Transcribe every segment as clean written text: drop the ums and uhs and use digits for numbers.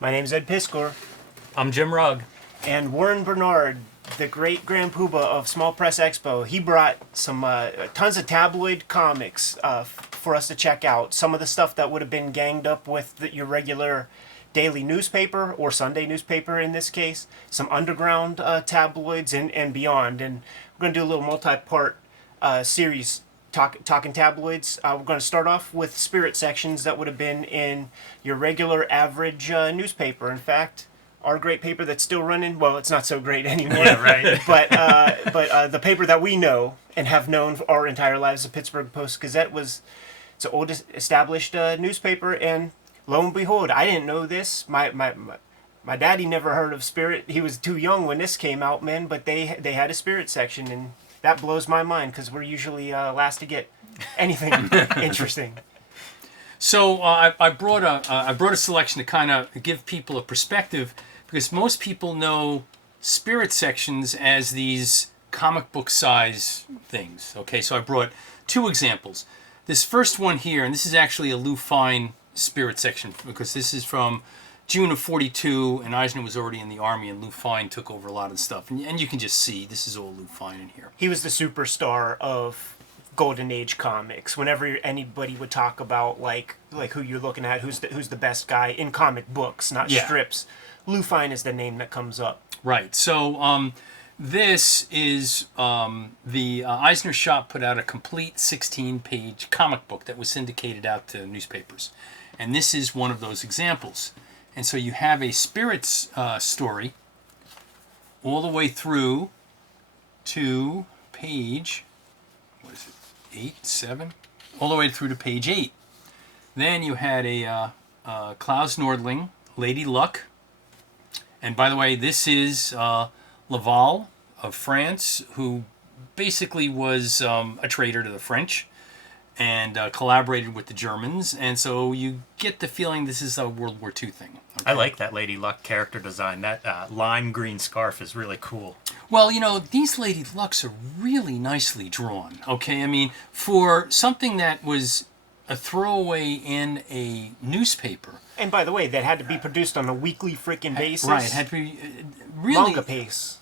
My name's Ed Piskor, I'm Jim Rugg. and Warren Bernard, the great Grand Poobah of Small Press Expo. He brought some tons of tabloid comics for us to check out. Some of the stuff that would have been ganged up with your regular daily newspaper or Sunday newspaper in this case. Some underground tabloids and beyond. And we're going to do a little multi-part series talking tabloids. We're going to start off with spirit sections that would have been in your regular average newspaper. In fact, our great paper that's still running, well, it's not so great anymore. Yeah, right. but the paper that we know and have known our entire lives, the Pittsburgh Post-Gazette, it's an old established newspaper. And lo and behold, I didn't know this. My daddy never heard of Spirit. He was too young when this came out, man. But they had a Spirit section, and that blows my mind because we're usually last to get anything interesting. So I brought a selection to kind of give people a perspective, because most people know spirit sections as these comic book size things. Okay, so I brought two examples. This first one here, and this is actually a Lou Fine spirit section, because this is from June of '42, and Eisner was already in the army, and Lou Fine took over a lot of the stuff. And you can just see this is all Lou Fine in here. He was the superstar of Golden Age comics. Whenever anybody would talk about like who you're looking at, who's the best guy in comic books, not strips, Lou Fine is the name that comes up. Right. So this is the Eisner shop put out a complete 16-page comic book that was syndicated out to newspapers, and this is one of those examples. And so you have a spirits story all the way through to page, what is it, 8, 7? All the way through to page 8. Then you had a Klaus Nordling, Lady Luck. And by the way, this is Laval of France, who basically was a traitor to the French and collaborated with the Germans. And so you get the feeling this is a World War II thing. Okay? I like that Lady Luck character design. That lime green scarf is really cool. Well, you know, these Lady Lucks are really nicely drawn. Okay, I mean, for something that was a throwaway in a newspaper. And by the way, that had to be produced on a weekly freaking basis. Right, it had to be really manga pace.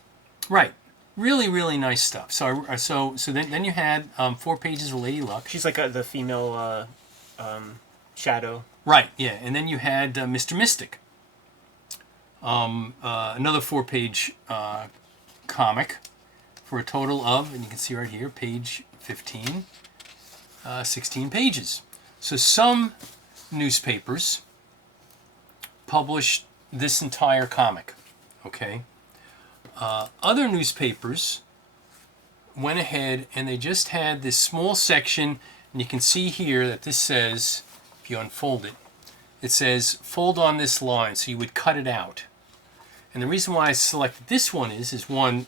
Right, really, really nice stuff. So then you had 4 pages of Lady Luck. She's like the female shadow. Right, yeah, and then you had Mr. Mystic, another 4-page comic, for a total of, and you can see right here, page 15, 16 pages. So some newspapers published this entire comic, okay? Other newspapers went ahead and they just had this small section, and you can see here that this says, if you unfold it, it says fold on this line, so you would cut it out. And the reason why I selected this one is one,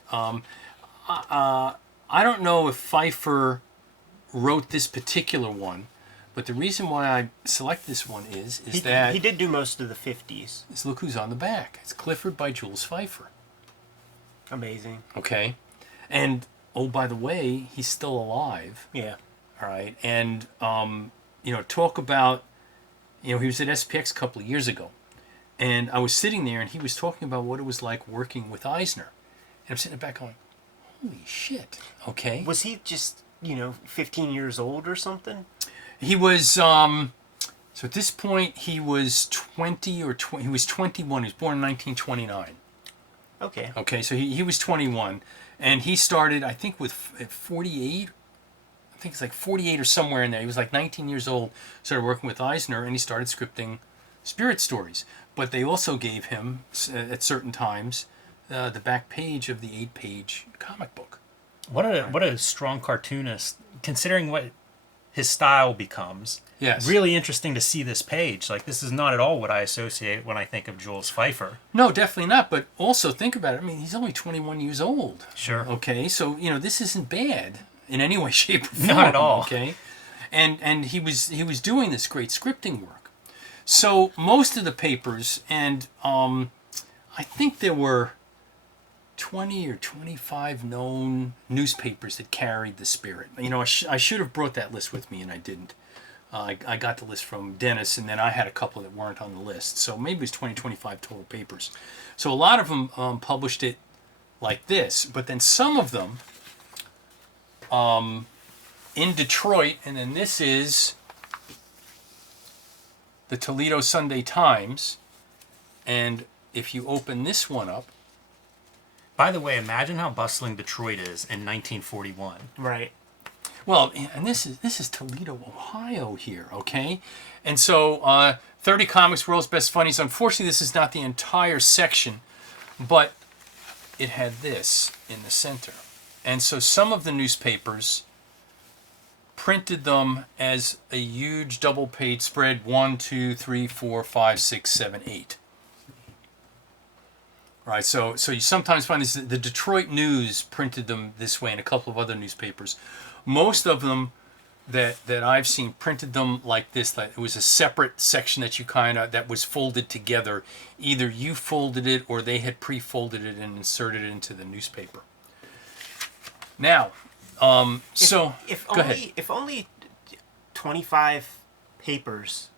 I don't know if Pfeiffer wrote this particular one, but the reason why I select this one is that he did do most of the 50s. Look who's on the back. It's Clifford by Jules Pfeiffer. Amazing. Okay, and oh, by the way, he's still alive. Yeah. All right, and talk about, he was at SPX a couple of years ago, and I was sitting there, and he was talking about what it was like working with Eisner, and I'm sitting in the back going, holy shit. Okay. Was he just 15 years old or something? He was, so at this point, he was 20 or 20, he was 21. He was born in 1929. Okay. Okay, so he was 21, and he started, I think, with 48. I think it's like 48 or somewhere in there. He was like 19 years old, started working with Eisner, and he started scripting spirit stories. But they also gave him, at certain times, the back page of the 8-page comic book. What a strong cartoonist, considering what his style becomes. Yes. Really interesting to see this page. Like, this is not at all what I associate when I think of Jules Pfeiffer. No, definitely not. But also think about it. I mean, he's only 21 years old. Sure. Okay, so this isn't bad in any way, shape, or form. Not at all. Okay, and he was doing this great scripting work. So most of the papers, and I think there were 20 or 25 known newspapers that carried the spirit. I should have brought that list with me, and I didn't. I got the list from Dennis, and then I had a couple that weren't on the list. So maybe it was 20, 25 total papers. So a lot of them published it like this, but then some of them in Detroit, and then this is the Toledo Sunday Times, and if you open this one up, By the way, imagine how bustling Detroit is in 1941. Right. well, and this is Toledo, Ohio here, okay? And so 30 Comics, World's Best Funnies. Unfortunately, this is not the entire section, but it had this in the center. And so some of the newspapers printed them as a huge double-page spread, 1, 2, 3, 4, 5, 6, 7, 8. Right, so you sometimes find this. The Detroit News printed them this way, and a couple of other newspapers. Most of them that I've seen printed them like this. Like it was a separate section that you that was folded together. Either you folded it or they had pre-folded it and inserted it into the newspaper. Now, go ahead. If only 25 papers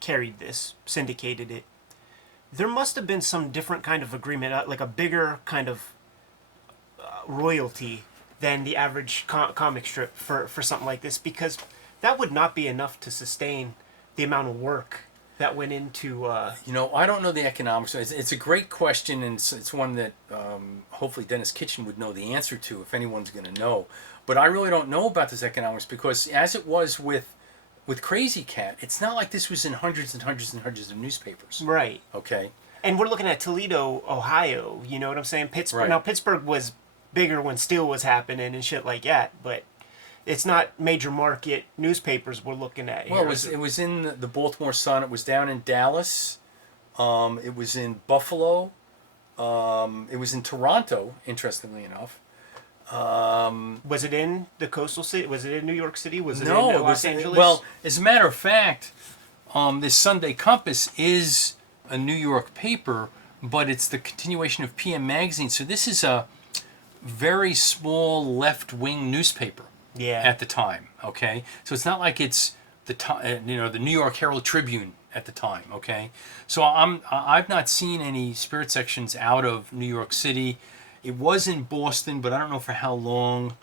carried this, syndicated it, there must have been some different kind of agreement, like a bigger kind of royalty than the average comic strip for something like this, because that would not be enough to sustain the amount of work that went into... I don't know the economics. It's a great question, and it's one that hopefully Dennis Kitchen would know the answer to if anyone's going to know. But I really don't know about this economics, because as it was with Crazy Cat, it's not like this was in hundreds and hundreds and hundreds of newspapers. Right. Okay. And we're looking at Toledo, Ohio, you know what I'm saying? Pittsburgh. Right. Now, Pittsburgh was bigger when Steel was happening and shit like that, but it's not major market newspapers we're looking at here. Well, it was in the Baltimore Sun. It was down in Dallas. It was in Buffalo. It was in Toronto, interestingly enough. Was it in the coastal city? Was it in New York City? Was it in No, Los Angeles? Well, as a matter of fact, this Sunday Compass is a New York paper, but it's the continuation of PM Magazine. So this is a very small left-wing newspaper at the time. Okay, so it's not like it's the New York Herald Tribune at the time. Okay, so I've not seen any spirit sections out of New York City. It was in Boston, but I don't know for how long. In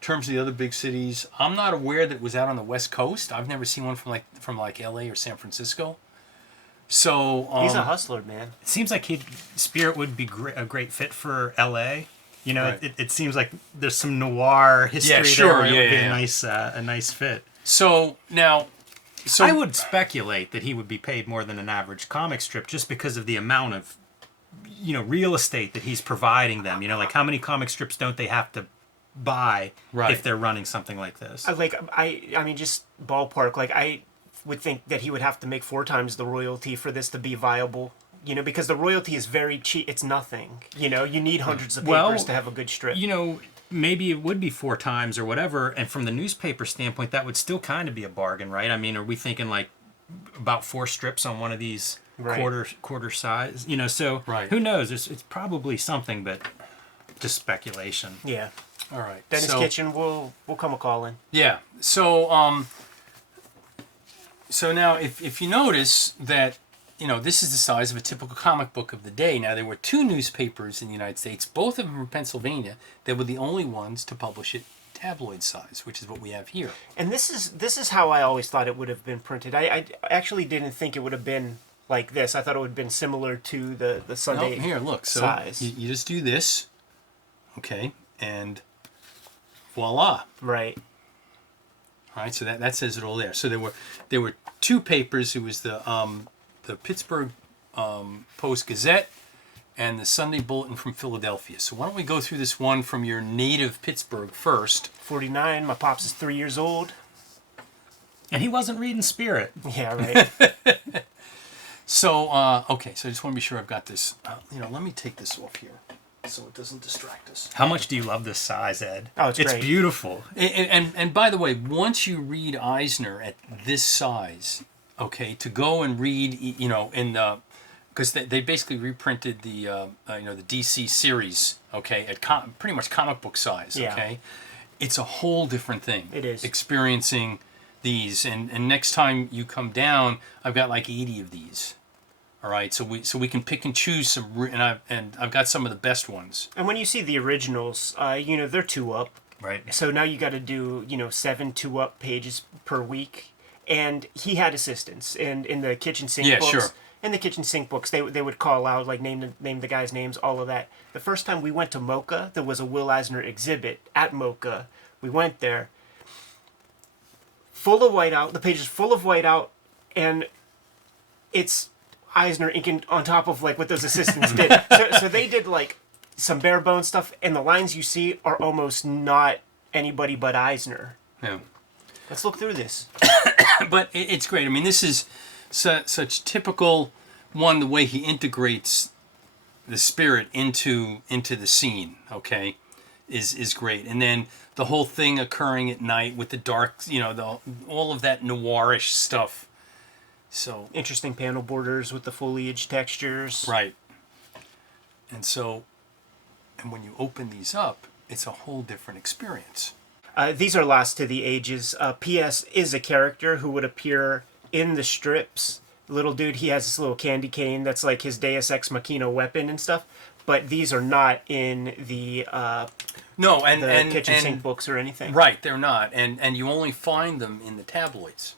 terms of the other big cities, I'm not aware that it was out on the West Coast. I've never seen one from LA or San Francisco. So he's a hustler, man. It seems like Spirit would be a great fit for L.A. You know, Right. it seems like there's some noir history Yeah, sure. there. It would be Yeah. a nice fit. So now, I would speculate that he would be paid more than an average comic strip just because of the amount of, real estate that he's providing them. Like how many comic strips don't they have to buy if they're running something like this? I mean, just ballpark. Like, I would think that he would have to make 4 times the royalty for this to be viable. Because the royalty is very cheap. It's nothing. You need hundreds of papers to have a good strip. Maybe it would be 4 times or whatever, and from the newspaper standpoint, that would still kind of be a bargain, right? I mean, are we thinking like about 4 strips on one of these quarter size? So who knows? It's probably something, but just speculation. Yeah. all right. Dennis Kitchen will come a calling. Yeah. So now if you notice that. This is the size of a typical comic book of the day. Now, there were 2 newspapers in the United States, both of them from Pennsylvania, that were the only ones to publish it tabloid size, which is what we have here. And this is how I always thought it would have been printed. I actually didn't think it would have been like this. I thought it would have been similar to the Sunday Here, look. So size. you just do this, okay, and voila. Right. All right, so that says it all there. So there were 2 papers. It was the Pittsburgh Post-Gazette and the Sunday Bulletin from Philadelphia. So why don't we go through this one from your native Pittsburgh first. 49. My pops is 3 years old. And he wasn't reading Spirit. Yeah, right. So, okay, so I just want to be sure I've got this. Let me take this off here so it doesn't distract us. How much do you love this size, Ed? Oh, it's great. It's beautiful. And by the way, once you read Eisner at this size, okay, to go and read, in the, because they basically reprinted the, the DC series, okay, at pretty much comic book size, Yeah. okay? It's a whole different thing. It is. Experiencing these, and next time you come down, I've got like 80 of these. All right, so we can pick and choose some, and I've got some of the best ones. And when you see the originals, they're 2 up. Right. So now you got to do 7 2-up pages per week. And he had assistants in the kitchen sink books. Sure. In the kitchen sink books, they would call out, like, name the guys' names, all of that. The first time we went to Mocha, there was a Will Eisner exhibit at Mocha. We went there. Full of whiteout. The page is full of whiteout. And it's Eisner inking on top of, like, what those assistants did. So they did, like, some bare bones stuff. And the lines you see are almost not anybody but Eisner. Yeah. Let's look through this. But it's great. I mean, this is such typical one, the way he integrates the spirit into the scene, okay, is great. And then the whole thing occurring at night with the dark, all of that noirish stuff. So Interesting panel borders with the foliage textures. right. And when you open these up, it's a whole different experience. These are Lost to the Ages. P.S. is a character who would appear in the strips. Little dude, he has this little candy cane that's like his Deus Ex Machina weapon and stuff. But these are not in the No, and kitchen sink books or anything. Right, they're not, and you only find them in the tabloids.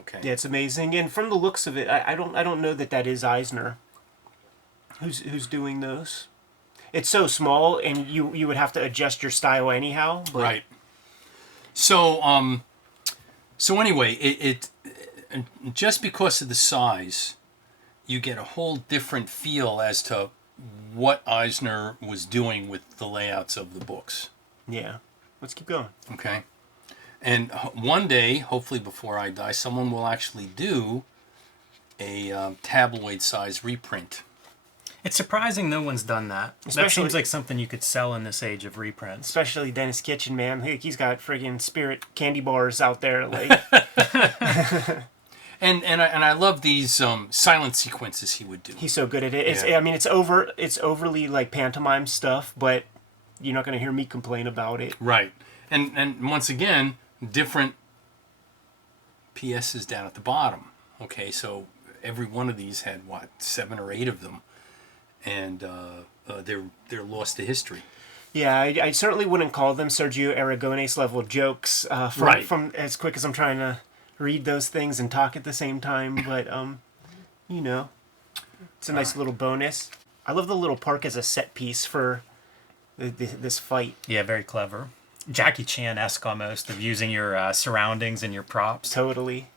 Okay. Yeah, it's amazing. And from the looks of it, I don't know that is Eisner. Who's doing those? It's so small, and you would have to adjust your style anyhow. But... Right. So anyway, it just because of the size, you get a whole different feel as to what Eisner was doing with the layouts of the books. Yeah. Let's keep going. Okay. And one day, hopefully before I die, someone will actually do a tabloid-size reprint. It's surprising no one's done that. That Especially- seems like something you could sell in this age of reprints. Especially Dennis Kitchen, man. He's got friggin' spirit candy bars out there. Like, And I love these silent sequences he would do. he's so good at it. It's, Yeah. I mean, it's overly like pantomime stuff, but you're not gonna hear me complain about it. Right. And once again, different PSs down at the bottom. Okay, so every one of these had, 7 or 8 of them. And they're lost to history. Yeah, I certainly wouldn't call them Sergio Aragonés level jokes Right. from as quick as I'm trying to read those things and talk at the same time. But it's a nice little bonus. I love the little park as a set piece for this fight. Yeah, very clever. Jackie Chan-esque almost, of using your surroundings and your props. Totally.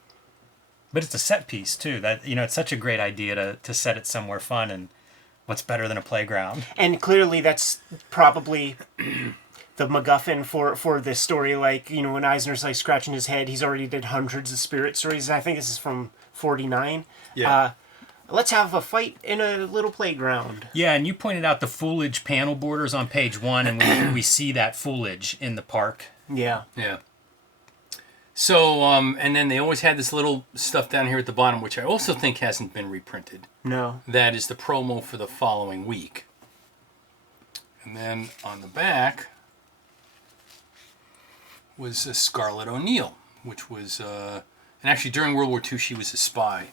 But it's a set piece too. That it's such a great idea to set it somewhere fun, and what's better than a playground? And clearly that's probably the MacGuffin for this story. Like, when Eisner's like scratching his head, he's already did hundreds of spirit stories. I think this is from 49. Yeah. Let's have a fight in a little playground. Yeah, and you pointed out the foliage panel borders on page 1, and we see that foliage in the park. Yeah. Yeah. So, and then they always had this little stuff down here at the bottom, which I also think hasn't been reprinted. No. That is the promo for the following week. And then on the back was Scarlet O'Neil, which was, and actually during World War II, she was a spy.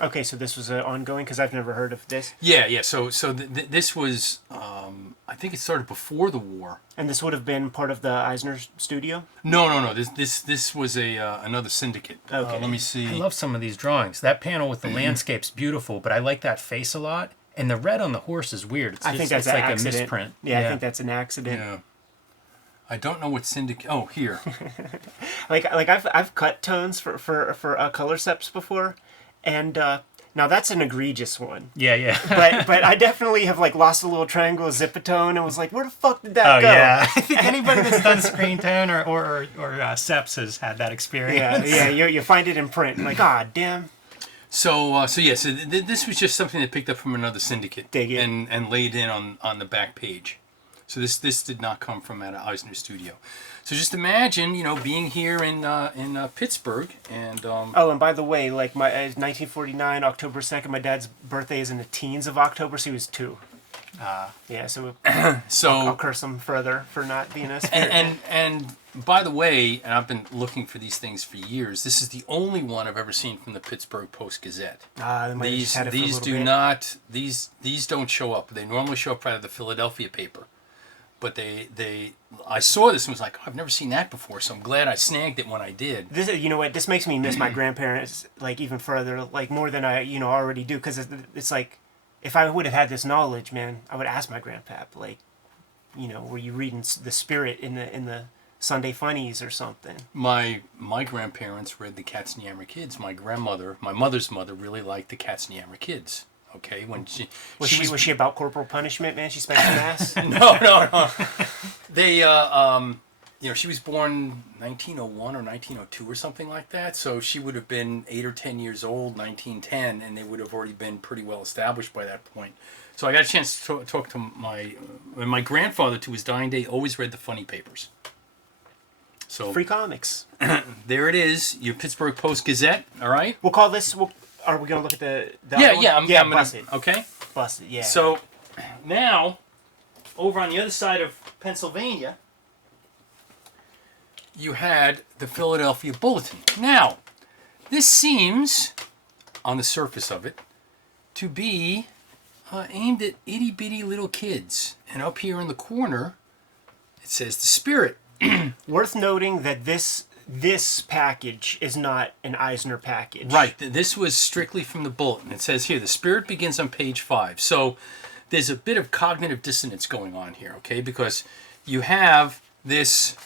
Okay, so this was ongoing, because I've never heard of this. Yeah. So this was, I think it started before the war. And this would have been part of the Eisner studio? No. This was another syndicate. Okay. Let me see. I love some of these drawings. That panel with the landscape's beautiful, but I like that face a lot. And the red on the horse is weird. It's I think that's it's an like accident. a misprint. Yeah, I think that's an accident. Yeah. I don't know what syndicate. Oh, here. Like I've cut tones for color steps before, and now that's an egregious one. Yeah. But I definitely have like lost a little triangle of zipatone and was like, where the fuck did that Oh go? yeah, I think anybody that's done screen tone or Seps has had that experience. Yeah. You find it in print, and like, damn. So this was just something they picked up from another syndicate Dig it. and laid in on the back page. So this did not come from at Eisner studio. So just imagine, being here in Pittsburgh and Oh, and by the way, like my 1949 October 2nd, my dad's birthday is in the teens of October, so he was 2. Yeah, so I'll so curse him further for not being a spirit. and by the way, and I've been looking for these things for years, this is the only one I've ever seen from the Pittsburgh Post-Gazette. These don't show up. They normally show up out of the Philadelphia paper. But I saw this and was like, oh, I've never seen that before, so I'm glad I snagged it when I did. This, you know what? This makes me miss my grandparents like even further, like more than I already do, because it's like, if I would have had this knowledge, man, I would ask my grandpap, like, were you reading The Spirit in the Sunday Funnies or something? My grandparents read the Katzenjammer Kids. My mother's mother, really liked the Katzenjammer Kids. Okay, when was she about corporal punishment, man? She spanked an ass? No. They she was born 1901 or 1902 or something like that. So she would have been 8 or 10 years old, 1910, and they would have already been pretty well established by that point. So I got a chance to talk to my grandfather, to his dying day, always read the funny papers. So free comics. There it is, your Pittsburgh Post-Gazette. All right. We'll call this. Are we gonna look at the? I'm gonna bust it. Okay. Bust it. Yeah. So now, over on the other side of Pennsylvania, you had the Philadelphia Bulletin. Now, this seems, on the surface of it, to be aimed at itty bitty little kids. And up here in the corner, it says The Spirit. Worth noting that this package is not an Eisner package. Right. This was strictly from the Bulletin. It says here, The Spirit begins on page 5. So there's a bit of cognitive dissonance going on here, okay? Because you have this...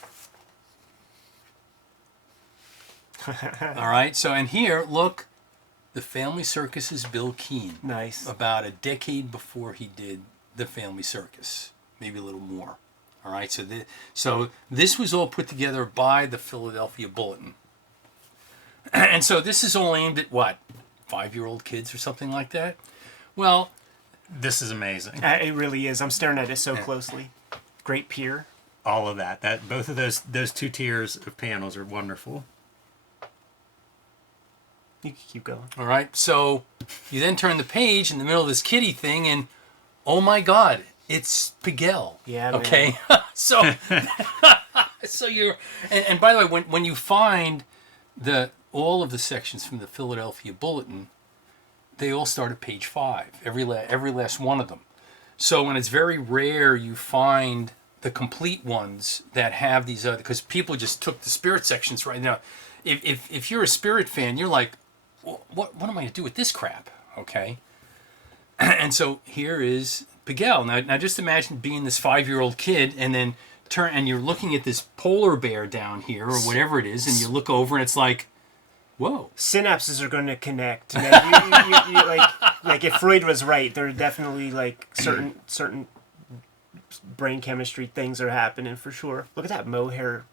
All right. So, and here, look, The Family Circus's Bill Keane. Nice. About a decade before he did The Family Circus. Maybe a little more. All right, so this was all put together by the Philadelphia Bulletin. And so this is all aimed at what? 5-year-old kids or something like that? Well, this is amazing. It really is. I'm staring at it so closely. Great peer. All of that. Both of those 2 tiers of panels are wonderful. You can keep going. All right, so you then turn the page in the middle of this kitty thing, and oh my God, it's Pigel. Yeah. Okay. So you're, and by the way, when you find all of the sections from the Philadelphia Bulletin, they all start at page 5. Every last one of them. So when it's very rare, you find the complete ones that have these other, because people just took the Spirit sections right now. If you're a Spirit fan, you're like, what am I going to do with this crap? Okay. And so here is Pigel. Now just imagine being this 5-year-old kid and then and you're looking at this polar bear down here or whatever it is, and you look over and it's like, whoa. Synapses are going to connect. You like if Freud was right, there are definitely like certain brain chemistry things are happening for sure. Look at that mohair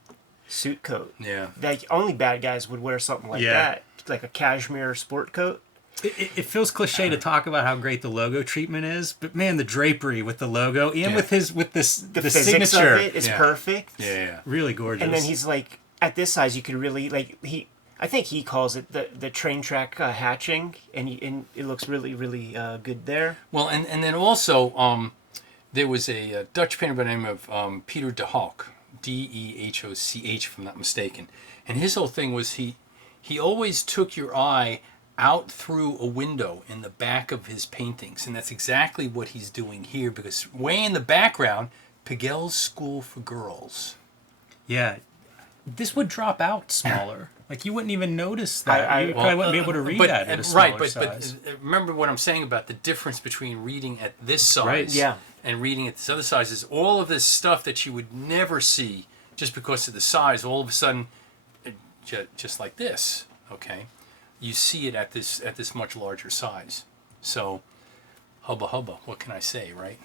suit coat. Yeah. Like only bad guys would wear something like that, like a cashmere sport coat. It feels cliche to talk about how great the logo treatment is, but man, the drapery with the logo and with the physics signature of it is perfect. Yeah. Really gorgeous. And then he's like, at this size, you could really I think he calls it the train track hatching, and it looks really really good there. Well, and then also there was a Dutch painter by the name of Peter de Hoch, Dehoch, if I'm not mistaken, and his whole thing was he always took your eye out through a window in the back of his paintings, and that's exactly what he's doing here, because way in the background, Pigel's School for Girls. Yeah, this would drop out smaller. Like you wouldn't even notice that. You probably wouldn't be able to read that at a smaller size. But remember what I'm saying about the difference between reading at this size and reading at this other size is all of this stuff that you would never see just because of the size. All of a sudden, just like this, okay. You see it at this much larger size. So, hubba hubba, what can I say, right?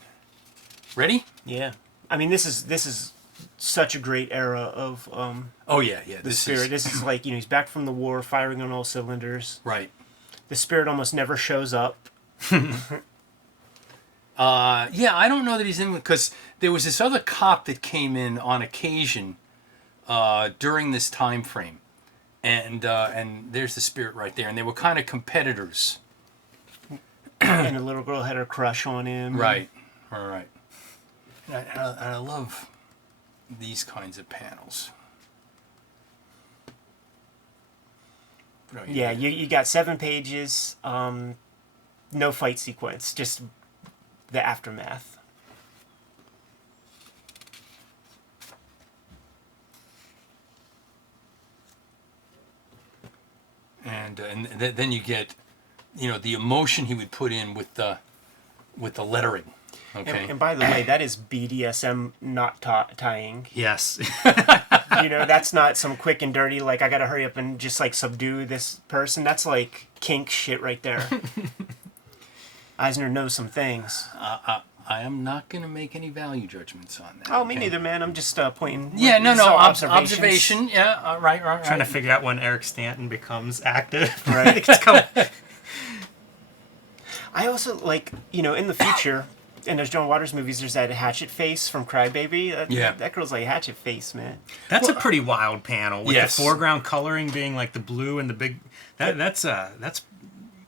Ready? Yeah. I mean, this is such a great era of the Spirit. This is like, he's back from the war, firing on all cylinders. Right. The Spirit almost never shows up. I don't know that he's in, because there was this other cop that came in on occasion during this time frame. And there's the Spirit right there. And they were kind of competitors. And the little girl had her crush on him. Right. All right. And I love these kinds of panels. No, Yeah, you got 7 pages, no fight sequence, just the aftermath. And then you get, the emotion he would put in with the lettering. Okay. And by the way, that is BDSM knot tying. Yes. That's not some quick and dirty, like, I gotta hurry up and just, like, subdue this person. That's, like, kink shit right there. Eisner knows some things. I am not going to make any value judgments on that. Oh, me neither, man. I'm just pointing. Yeah, no, observations. observation. Yeah, right. Trying to figure out when Eric Stanton becomes active. Right. I also, like, in the future, in those John Waters movies, there's that Hatchet face from Crybaby. That girl's like Hatchet face, man. That's a pretty wild panel with Yes. the foreground coloring being like the blue and the big. That's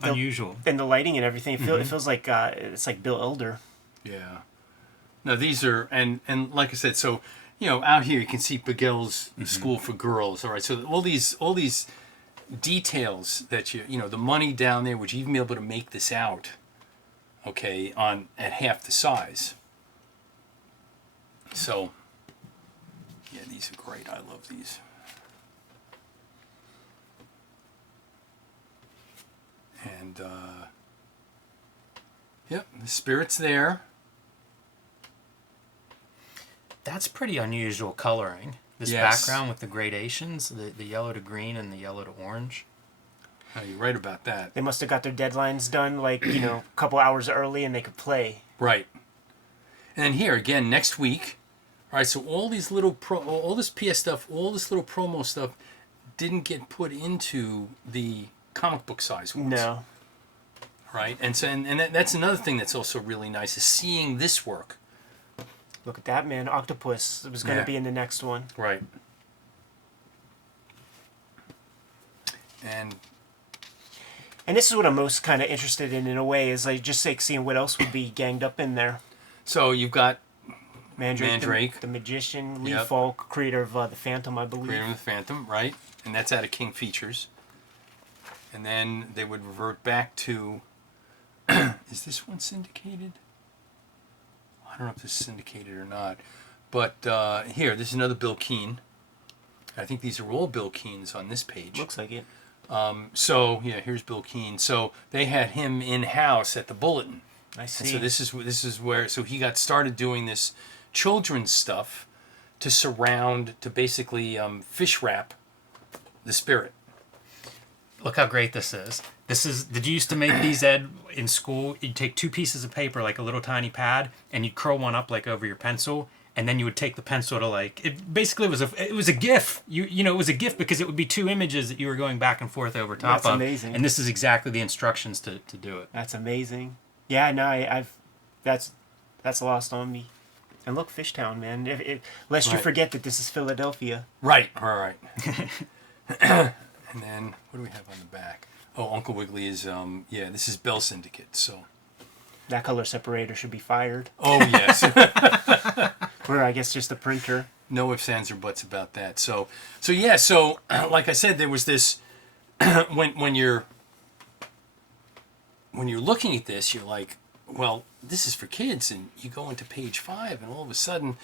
unusual. And the lighting and everything, it feels like it's like Bill Elder. Yeah. No, these are and like I said, so out here you can see Beguel's School for Girls. All right, so all these details that the money down there, would you even be able to make this out? Okay, at half the size. So, yeah, these are great. I love these. And yep, the spirit's there. That's pretty unusual coloring. This Yes. background with the gradations, the yellow to green and the yellow to orange. Oh, you're right about that. They must have got their deadlines done, like, a couple hours early, and they could play. Right. And then here again next week. All right, so all these little all this PS stuff, all this little promo stuff, didn't get put into the comic book size ones. No. Right, and so that's another thing that's also really nice is seeing this work. Look at that, man. Octopus was going to be in the next one. Right. And this is what I'm most kind of interested in a way, is like just like seeing what else would be ganged up in there. so you've got Mandrake. The magician, Lee Yep. Falk, creator of The Phantom, I believe. Creator of the Phantom, right? And that's out of King Features. And then they would revert back to... is this one syndicated? I don't know if this is syndicated or not. But here, this is another Bill Keane. I think these are all Bill Keanes on this page. Looks like it. So, yeah, here's Bill Keane. So they had him in-house at the Bulletin. I see. And so this is where... So he got started doing this children's stuff to basically fish wrap the spirit. Look how great this is. Did you used to make these, Ed, in school? You'd take 2 pieces of paper, like a little tiny pad, and you'd curl one up like over your pencil, and then you would take the pencil to it basically was a GIF. It was a GIF because it would be 2 images that you were going back and forth over top of. That's amazing. And this is exactly the instructions to do it. That's amazing. Yeah, no, that's lost on me. And look, Fishtown, man. Lest you Right. forget that this is Philadelphia. Right, all right. And then, what do we have on the back? Oh, Uncle Wiggily is, this is Bell Syndicate, so. That color separator should be fired. Oh, yes. Or I guess just the printer. No ifs, ands, or buts about that. So like I said, there was this, when you're looking at this, you're like, well, this is for kids, and you go into page 5, and all of a sudden,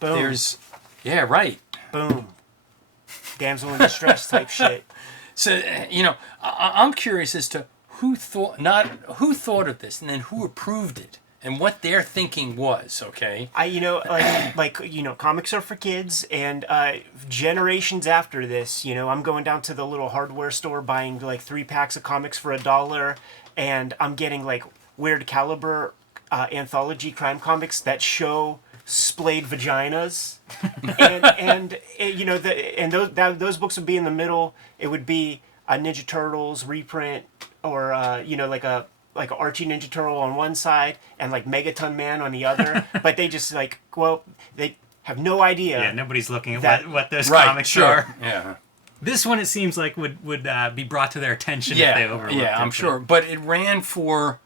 Boom. there's, yeah, right. Boom. Damsel in distress type shit. So, I'm curious as to who thought of this, and then who approved it, and what their thinking was. Okay. Comics are for kids, and generations after this, I'm going down to the little hardware store buying like 3 packs of comics for $1, and I'm getting like Weird Caliber anthology crime comics that show splayed vaginas, and those books would be in the middle. It would be a Ninja Turtles reprint, or like a Archie Ninja Turtle on one side and like Megaton Man on the other. But they just they have no idea. Yeah, nobody's looking at what those Right, comics sure. are. Yeah. This one, it seems like would be brought to their attention if they overlooked it. Yeah, I'm sure. But it ran for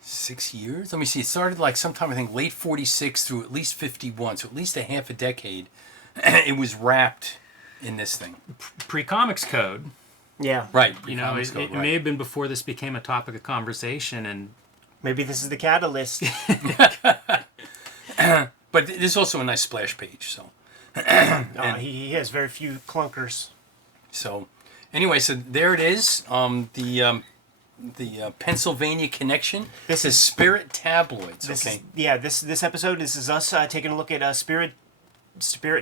6 years. Let me see. It started like sometime, I think, late 46 through at least 51. So at least a half a decade. It was wrapped in this thing. Pre-Comics Code, Yeah. Right. You know, Comics it Code, right. may have been before this became a topic of conversation, and Maybe this is the catalyst. But there's also a nice splash page. So, He has very few clunkers. so anyway, so there it is. The Pennsylvania connection. This is is- Spirit Tabloids. This Okay. is, this episode, this is us taking a look at Spirit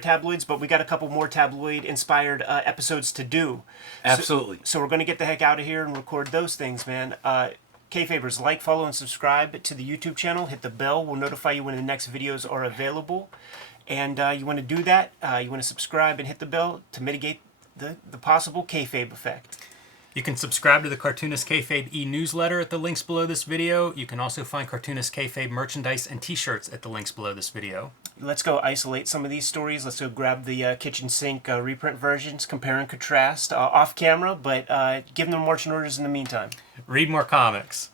tabloids, but we got a couple more tabloid inspired episodes to do. Absolutely. So we're going to get the heck out of here and record those things, man. Kayfabers, like, follow, and subscribe to the YouTube channel. Hit the bell. We'll notify you when the next videos are available. And you want to do that, you want to subscribe and hit the bell to mitigate the possible kayfabe effect. you can subscribe to the Cartoonist Kayfabe e-newsletter at the links below this video. You can also find Cartoonist Kayfabe merchandise and t-shirts at the links below this video. Let's go isolate some of these stories. Let's go grab the kitchen sink reprint versions, compare and contrast off camera, but give them marching orders in the meantime. Read more comics.